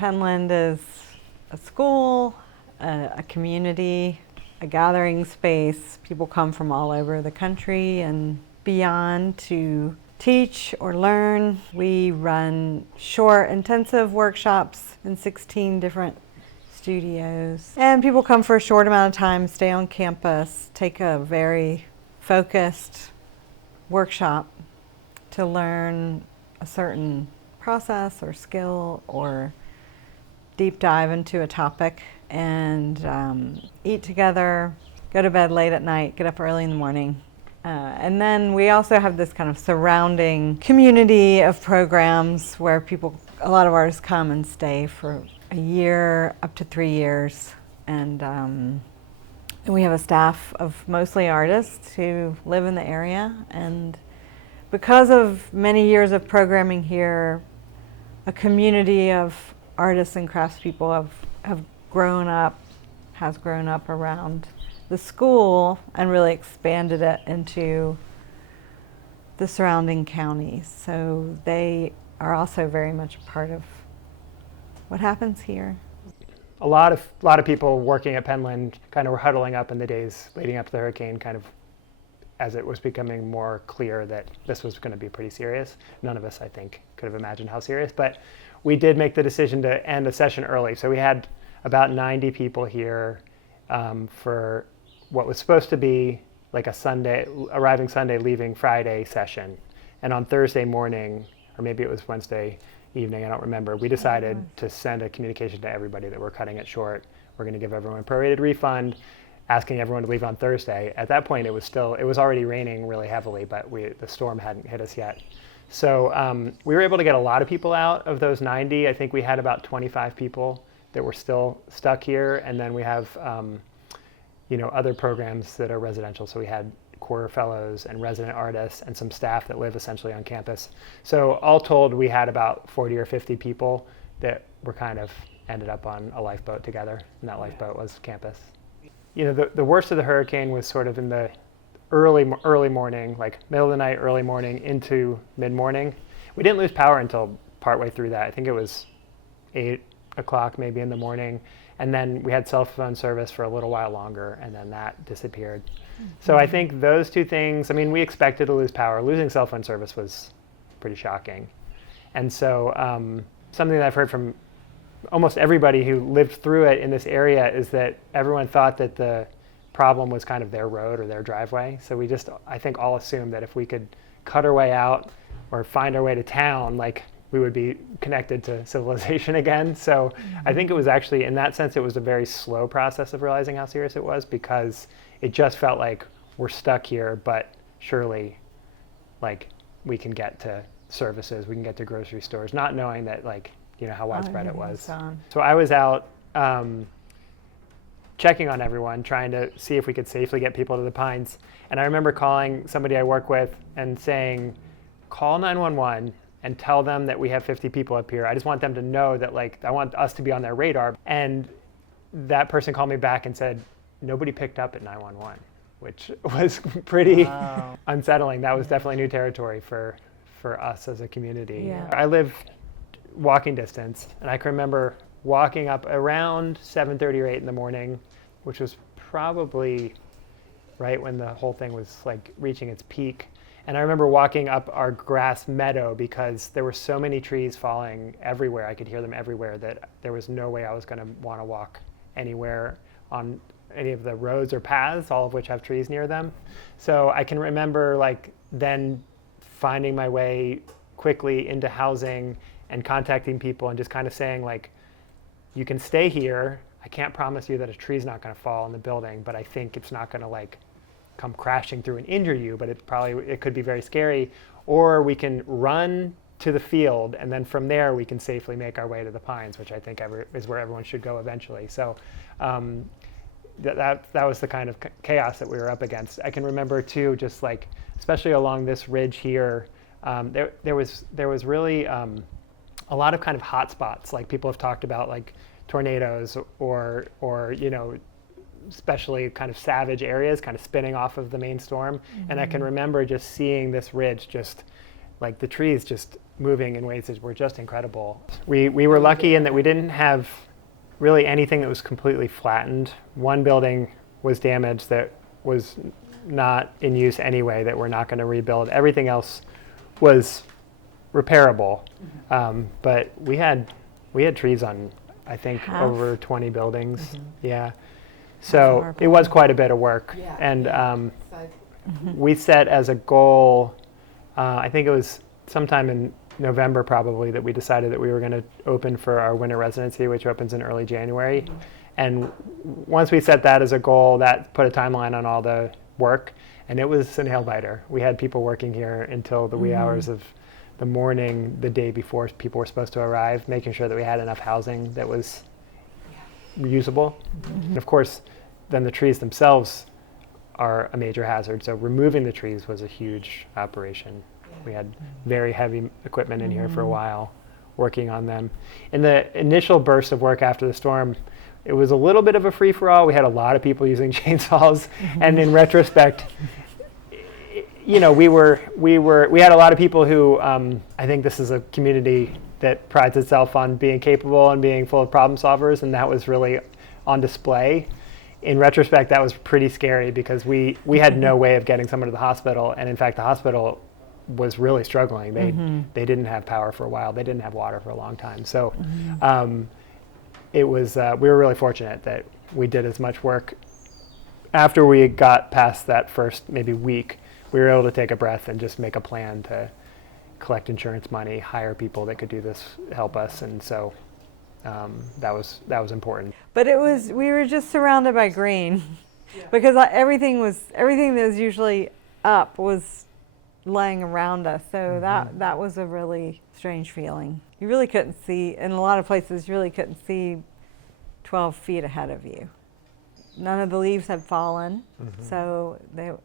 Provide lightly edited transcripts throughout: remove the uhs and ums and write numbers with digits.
Penland is a school, a community, a gathering space. People come from all over the country and beyond to teach or learn. We run short, intensive workshops in 16 different studios. And people come for a short amount of time, stay on campus, take a very focused workshop to learn a certain process or skill or deep dive into a topic, and eat together, go to bed late at night, get up early in the morning. And then we also have this kind of surrounding community of programs where a lot of artists come and stay for a year, up to 3 years. And we have a staff of mostly artists who live in the area. And because of many years of programming here, a community of artists and craftspeople has grown up around the school and really expanded it into the surrounding counties. So they are also very much a part of what happens here. A lot of people working at Penland kind of were huddling up in the days leading up to the hurricane, kind of as it was becoming more clear that this was going to be pretty serious. None of us, I think, could have imagined how serious, but we did make the decision to end the session early. So we had about 90 people here for what was supposed to be like a Sunday, arriving Sunday, leaving Friday session. And on Thursday morning, or maybe it was Wednesday evening, I don't remember, we decided to send a communication to everybody that we're cutting it short. We're going to give everyone a prorated refund, asking everyone to leave on Thursday. At that point, it was already raining really heavily, but the storm hadn't hit us yet. So we were able to get a lot of people out. Of those 90, I think we had about 25 people that were still stuck here. And then we have other programs that are residential. So we had core fellows and resident artists and some staff that live essentially on campus. So all told, we had about 40 or 50 people that were kind of ended up on a lifeboat together, and that lifeboat was campus. The worst of the hurricane was sort of in the early morning, like middle of the night, early morning into mid-morning. We didn't lose power until partway through that. I think it was 8 o'clock maybe in the morning. And then we had cell phone service for a little while longer, and then that disappeared. Mm-hmm. So I think those two things, we expected to lose power. Losing cell phone service was pretty shocking. And so something that I've heard from almost everybody who lived through it in this area is that everyone thought that the problem was kind of their road or their driveway. So we just, I think, all assumed that if we could cut our way out or find our way to town, like we would be connected to civilization again. So I think it was actually, in that sense, it was a very slow process of realizing how serious it was, because it just felt like we're stuck here, but surely like we can get to services, we can get to grocery stores, not knowing that how widespread it was. So I was out checking on everyone, trying to see if we could safely get people to the Pines. And I remember calling somebody I work with and saying, call 911 and tell them that we have 50 people up here. I just want them to know that I want us to be on their radar. And that person called me back and said, nobody picked up at 911, which was pretty unsettling. That was definitely new territory for us as a community. Yeah. I live walking distance, and I can remember walking up around 7:30 or 8 in the morning, which was probably right when the whole thing was reaching its peak. And I remember walking up our grass meadow because there were so many trees falling everywhere. I could hear them everywhere that there was no way I was going to want to walk anywhere on any of the roads or paths, all of which have trees near them. So I can remember then finding my way quickly into housing and contacting people and just kind of saying you can stay here. I can't promise you that a tree's not going to fall in the building, but I think it's not going to come crashing through and injure you, but it could be very scary. Or we can run to the field, and then from there we can safely make our way to the Pines, which I think is where everyone should go eventually. So that was the kind of chaos that we were up against. I can remember too, just especially along this ridge here, there was really a lot of kind of hot spots. People have talked about tornadoes or especially kind of savage areas kind of spinning off of the main storm. Mm-hmm. And I can remember just seeing this ridge just like the trees just moving in ways that were just incredible. We were lucky in that we didn't have really anything that was completely flattened. One building was damaged that was not in use anyway, that we're not going to rebuild. Everything else was repairable. But we had trees on, I think, over 20 buildings. Yeah. So it was quite a bit of work. Yeah. And we set as a goal, I think it was sometime in November probably, that we decided that we were going to open for our winter residency, which opens in early January. And once we set that as a goal, that put a timeline on all the work, and it was a nail biter. We had people working here until the wee hours of the morning the day before people were supposed to arrive, making sure that we had enough housing that was reusable. And of course, then the trees themselves are a major hazard, so removing the trees was a huge operation. We had very heavy equipment in here for a while working on them. In the initial burst of work after the storm, it was a little bit of a free-for-all. We had a lot of people using chainsaws, and in retrospect, you know, we had a lot of people who, I think this is a community that prides itself on being capable and being full of problem solvers, and that was really on display. In retrospect, that was pretty scary because we had no way of getting someone to the hospital, and in fact, the hospital was really struggling. They didn't have power for a while. They didn't have water for a long time. So it was, we were really fortunate that we did as much work. After we got past that first maybe week, we were able to take a breath and just make a plan to collect insurance money, hire people that could do this, help us. And so that was important. But we were just surrounded by green because everything that was usually up was laying around us. So that was a really strange feeling. You really couldn't see, in a lot of places, you really couldn't see 12 feet ahead of you. None of the leaves had fallen, so it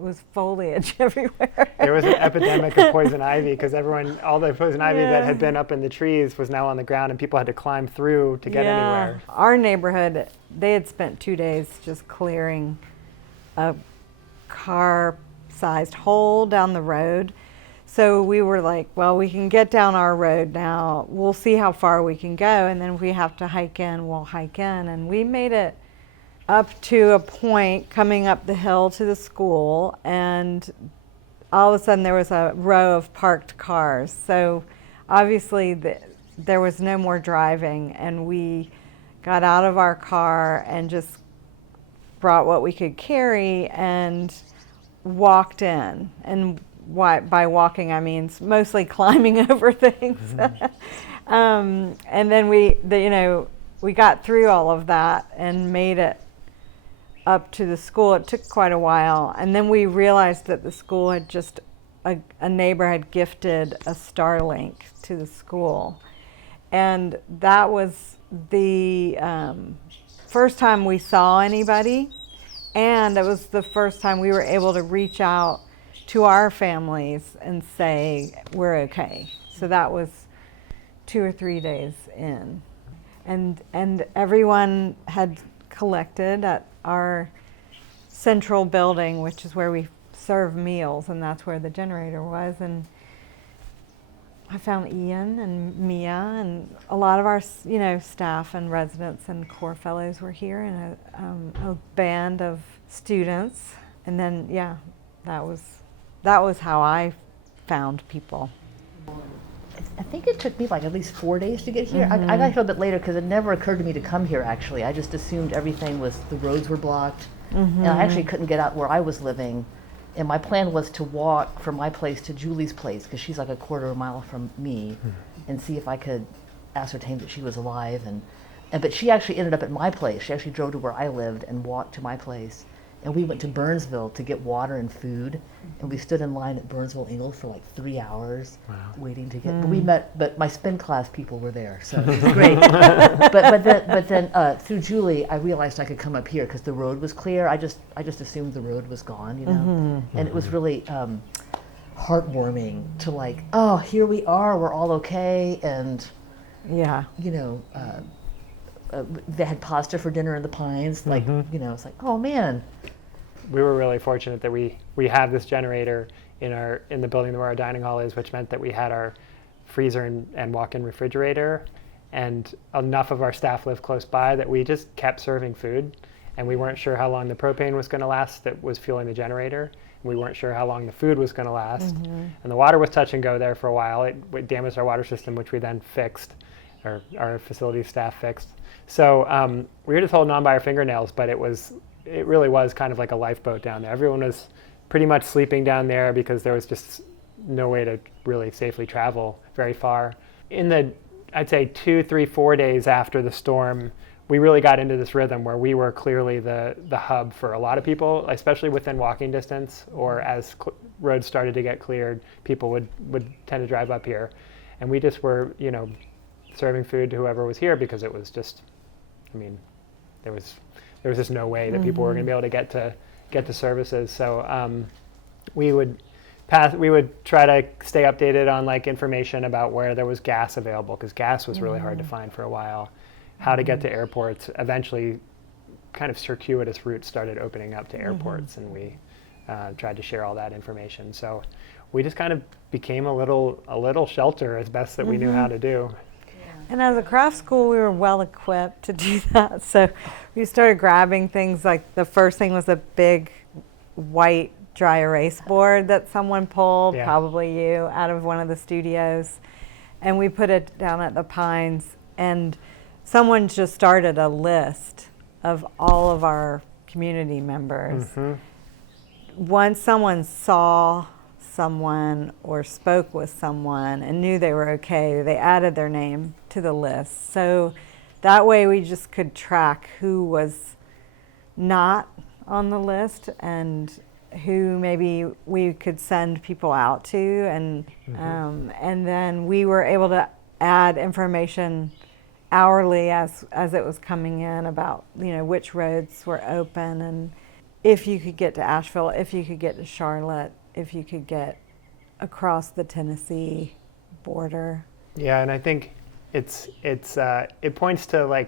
was foliage everywhere. There was an epidemic of poison ivy because all the poison ivy that had been up in the trees was now on the ground, and people had to climb through to get anywhere. Our neighborhood, they had spent 2 days just clearing a car-sized hole down the road. So we were like, well, we can get down our road now. We'll see how far we can go, and then if we have to hike in, we'll hike in. And we made it up to a point coming up the hill to the school, and all of a sudden there was a row of parked cars. So obviously there was no more driving, and we got out of our car and just brought what we could carry and walked in. And by walking, I mean mostly climbing over things. And then we got through all of that and made it up to the school. It took quite a while. And then we realized that the school had a neighbor had gifted a Starlink to the school. And that was the first time we saw anybody. And it was the first time we were able to reach out to our families and say, we're okay. So that was 2 or 3 days in. And everyone had collected at our central building, which is where we serve meals, and that's where the generator was. And I found Ian and Mia, and a lot of our staff and residents and core fellows were here, and a band of students. And then that was how I found people. I think it took me like at least 4 days to get here. I got here a bit later because it never occurred to me to come here, actually. I just assumed the roads were blocked, and I actually couldn't get out where I was living. And my plan was to walk from my place to Julie's place, because she's like a quarter of a mile from me, and see if I could ascertain that she was alive. But she actually ended up at my place. She actually drove to where I lived and walked to my place. And we went to Burnsville to get water and food, and we stood in line at Burnsville Ingalls for like 3 hours waiting to get. But my spin class people were there, so it was great. but then through Julie, I realized I could come up here because the road was clear. I just assumed the road was gone, and it was really heartwarming to like, oh, here we are, we're all okay, and they had pasta for dinner in the Pines, it's like, oh man. We were really fortunate that we have this generator in the building where our dining hall is, which meant that we had our freezer and walk-in refrigerator, and enough of our staff lived close by that we just kept serving food, and we weren't sure how long the propane was going to last that was fueling the generator. We weren't sure how long the food was going to last, and the water was touch and go there for a while. It damaged our water system, which we then fixed, or our facility staff fixed. So we were just holding on by our fingernails, but it really was kind of like a lifeboat down there. Everyone was pretty much sleeping down there because there was just no way to really safely travel very far. In the, I'd say 2, 3, 4 days after the storm, we really got into this rhythm where we were clearly the hub for a lot of people, especially within walking distance, or as roads started to get cleared, people would tend to drive up here. And we just were, serving food to whoever was here because it was just, there was just no way that people were going to be able to get to services. So we would try to stay updated on information about where there was gas available, because gas was really hard to find for a while. How to get to airports. Eventually, kind of circuitous routes started opening up to airports, and we tried to share all that information. So we just kind of became a little shelter as best that we knew how to do. And as a craft school, we were well equipped to do that. So we started grabbing things like, the first thing was a big white dry erase board that someone pulled, probably you, out of one of the studios. And we put it down at the Pines, and someone just started a list of all of our community members. Once someone saw someone or spoke with someone and knew they were okay, they added their name to the list. So that way we just could track who was not on the list and who maybe we could send people out to, and then we were able to add information hourly as it was coming in about which roads were open, and if you could get to Asheville, if you could get to Charlotte, if you could get across the Tennessee border. Yeah, and I think it points to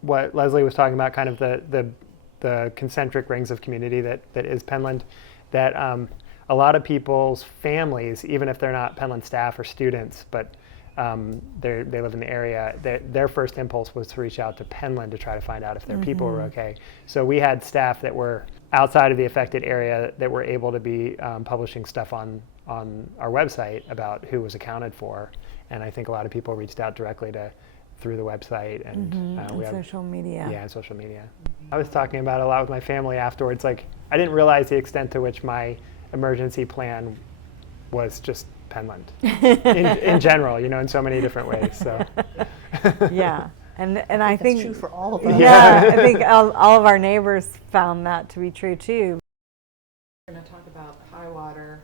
what Leslie was talking about, kind of the concentric rings of community that is Penland, that a lot of people's families, even if they're not Penland staff or students, but they live in the area, their first impulse was to reach out to Penland to try to find out if their people were okay. So we had staff that were outside of the affected area that were able to be publishing stuff on our website about who was accounted for. And I think a lot of people reached out directly through the website and social media. Yeah, and social media. I was talking about it a lot with my family afterwards. I didn't realize the extent to which my emergency plan was just Penland in general, in so many different ways. So yeah, and I think that's true for all of us. Yeah, I think all of our neighbors found that to be true too. We're going to talk about high water.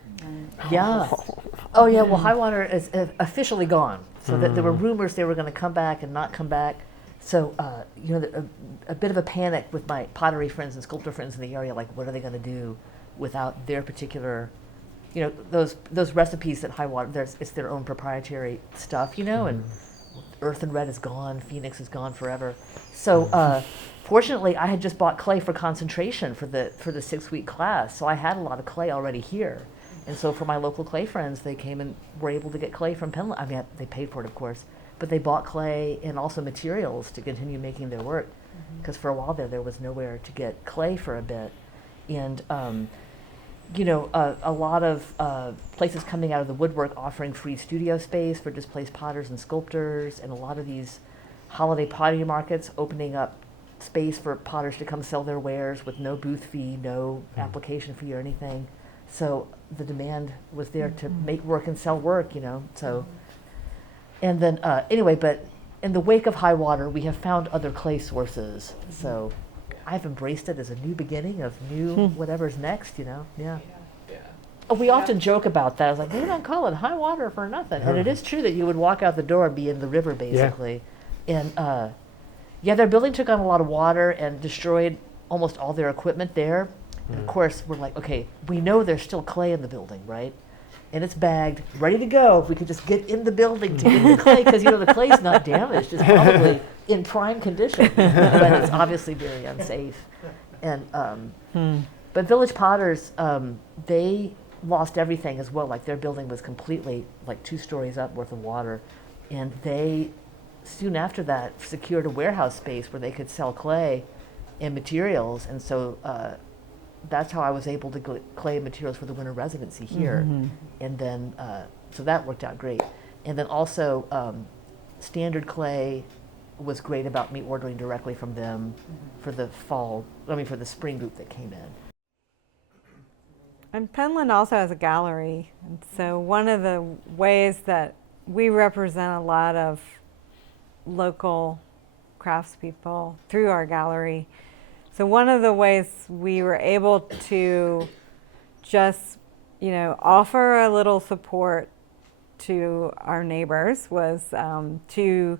Oh yeah. Well, high water is officially gone. So that there were rumors they were going to come back and not come back. So a bit of a panic with my pottery friends and sculptor friends in the area. What are they going to do without their particular, those recipes that high water. It's their own proprietary stuff, and Earth and Red is gone. Phoenix is gone forever. So fortunately, I had just bought clay for concentration for the 6-week class. So I had a lot of clay already here. And so for my local clay friends, they came and were able to get clay from Penland. I mean, they paid for it, of course, but they bought clay and also materials to continue making their work. Because for a while there was nowhere to get clay for a bit. And, a lot of places coming out of the woodwork offering free studio space for displaced potters and sculptors, and a lot of these holiday pottery markets opening up space for potters to come sell their wares with no booth fee, no application fee or anything. So the demand was there to make work and sell work, so. And then, anyway, but in the wake of high water, we have found other clay sources. So I've embraced it as a new beginning of new whatever's next, yeah. We often joke about that. I was like, they don't call it high water for nothing. And it is true that you would walk out the door and be in the river, basically. And, their building took on a lot of water and destroyed almost all their equipment there. And of course, we're like, okay, we know there's still clay in the building, right? And it's bagged, ready to go. If we could just get in the building to get the clay, because the clay's not damaged. It's probably in prime condition, but it's obviously very unsafe. And but Village Potters, they lost everything as well. Like their building was completely like 2 stories up worth of water, and they soon after that secured a warehouse space where they could sell clay and materials, and so that's how I was able to get clay materials for the winter residency here. And then so that worked out great. And then also Standard Clay was great about me ordering directly from them for the for the spring group that came in. And Penland also has a gallery, and so one of the ways that we represent a lot of local craftspeople through our gallery. So one of the ways we were able to just, offer a little support to our neighbors was to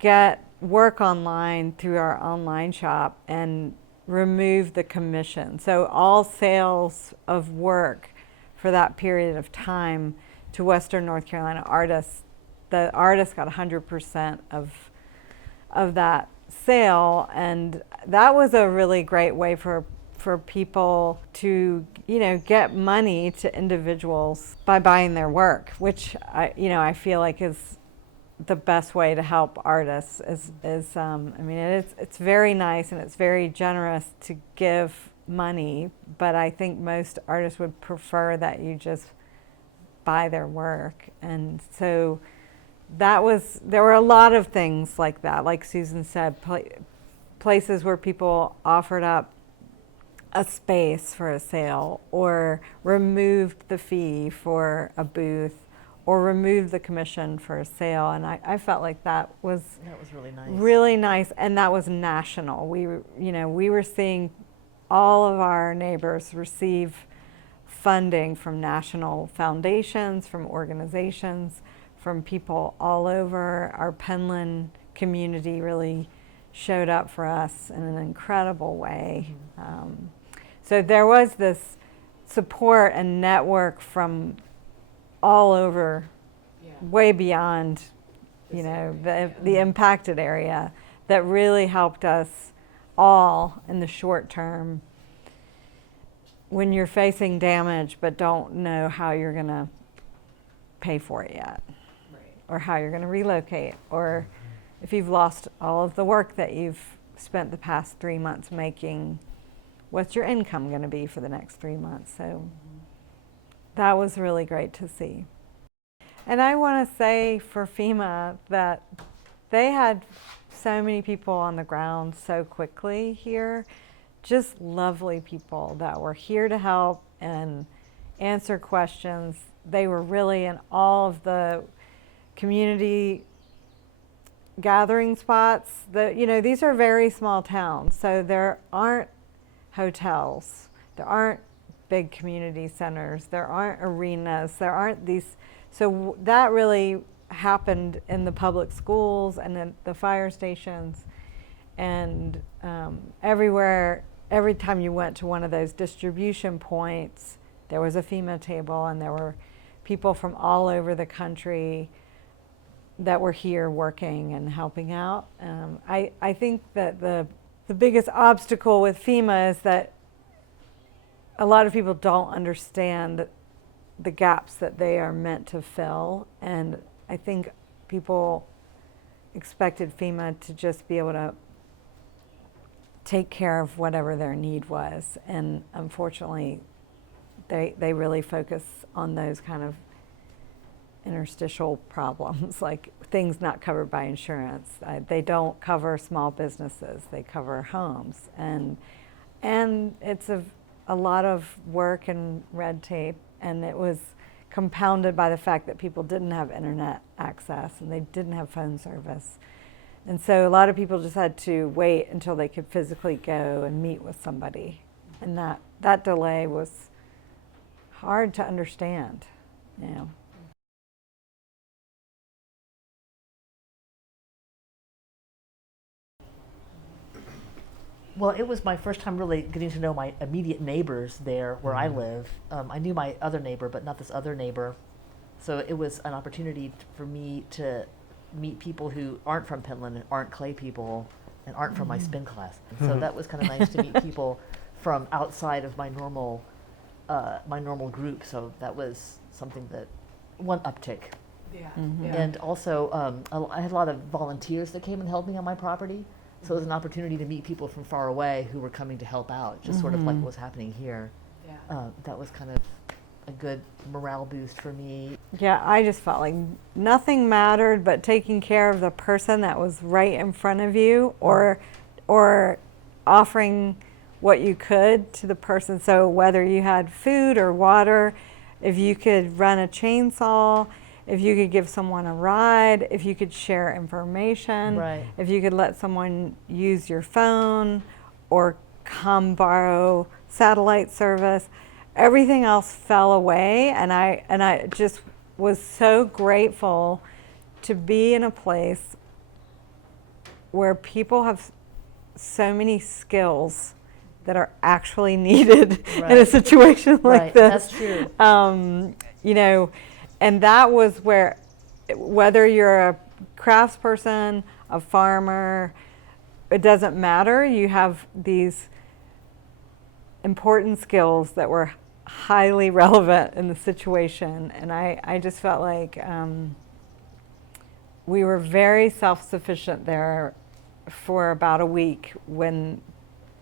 get work online through our online shop and remove the commission. So all sales of work for that period of time to Western North Carolina artists, the artist got 100% of that sale, and that was a really great way for people to get money to individuals by buying their work, which I feel like is the best way to help artists. It's very nice and it's very generous to give money, but I think most artists would prefer that you just buy their work. And so there were a lot of things like that, like Susan said, places where people offered up a space for a sale, or removed the fee for a booth, or removed the commission for a sale. And I felt like that was really nice. Really nice, and that was national. We were seeing all of our neighbors receive funding from national foundations, from organizations, from people all over. Our Penland community really showed up for us in an incredible way. So there was this support and network from all over, way beyond, the impacted area, that really helped us all in the short term when you're facing damage but don't know how you're going to pay for it yet, or how you're going to relocate, or if you've lost all of the work that you've spent the past 3 months making, what's your income going to be for the next 3 months? So that was really great to see. And I want to say for FEMA that they had so many people on the ground so quickly here, just lovely people that were here to help and answer questions. They were really in all of the community gathering spots. These are very small towns, so there aren't hotels, there aren't big community centers, there aren't arenas, there aren't these. So that really happened in the public schools and in the fire stations, and everywhere. Every time you went to one of those distribution points, there was a FEMA table, and there were people from all over the country that were here working and helping out. I think that the biggest obstacle with FEMA is that a lot of people don't understand the gaps that they are meant to fill, and I think people expected FEMA to just be able to take care of whatever their need was, and unfortunately they really focus on those kind of interstitial problems, like things not covered by insurance. They don't cover small businesses, they cover homes, and it's a lot of work and red tape, and it was compounded by the fact that people didn't have internet access and they didn't have phone service. And so a lot of people just had to wait until they could physically go and meet with somebody. And that delay was hard to understand, Well, it was my first time really getting to know my immediate neighbors there where I live. I knew my other neighbor, but not this other neighbor. So it was an opportunity for me to meet people who aren't from Penland and aren't clay people and aren't from my spin class. So that was kind of nice to meet people from outside of my normal my normal group. So that was something that one uptick. Yeah. Mhm. And also, I had a lot of volunteers that came and helped me on my property. So it was an opportunity to meet people from far away who were coming to help out, just sort of like what was happening here. Yeah. That was kind of a good morale boost for me. Yeah, I just felt like nothing mattered but taking care of the person that was right in front of you, or offering what you could to the person. So whether you had food or water, if you could run a chainsaw, if you could give someone a ride, if you could share information, Right. if you could let someone use your phone or come borrow satellite service, everything else fell away. And I just was so grateful to be in a place where people have so many skills that are actually needed in a Right. situation like Right, this. that's true. You know, and that was where, whether you're a craftsperson, a farmer, it doesn't matter. You have these important skills that were highly relevant in the situation. And I just felt like we were very self-sufficient there for about a week when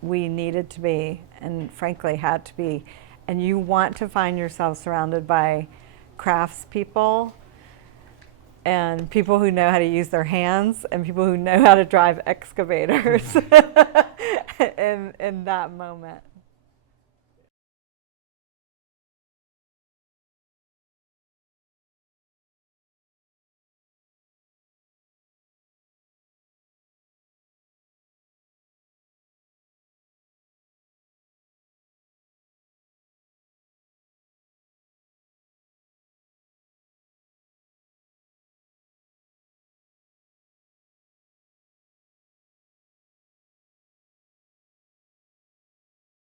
we needed to be, and frankly had to be. And you want to find yourself surrounded by crafts people and people who know how to use their hands and people who know how to drive excavators in that moment.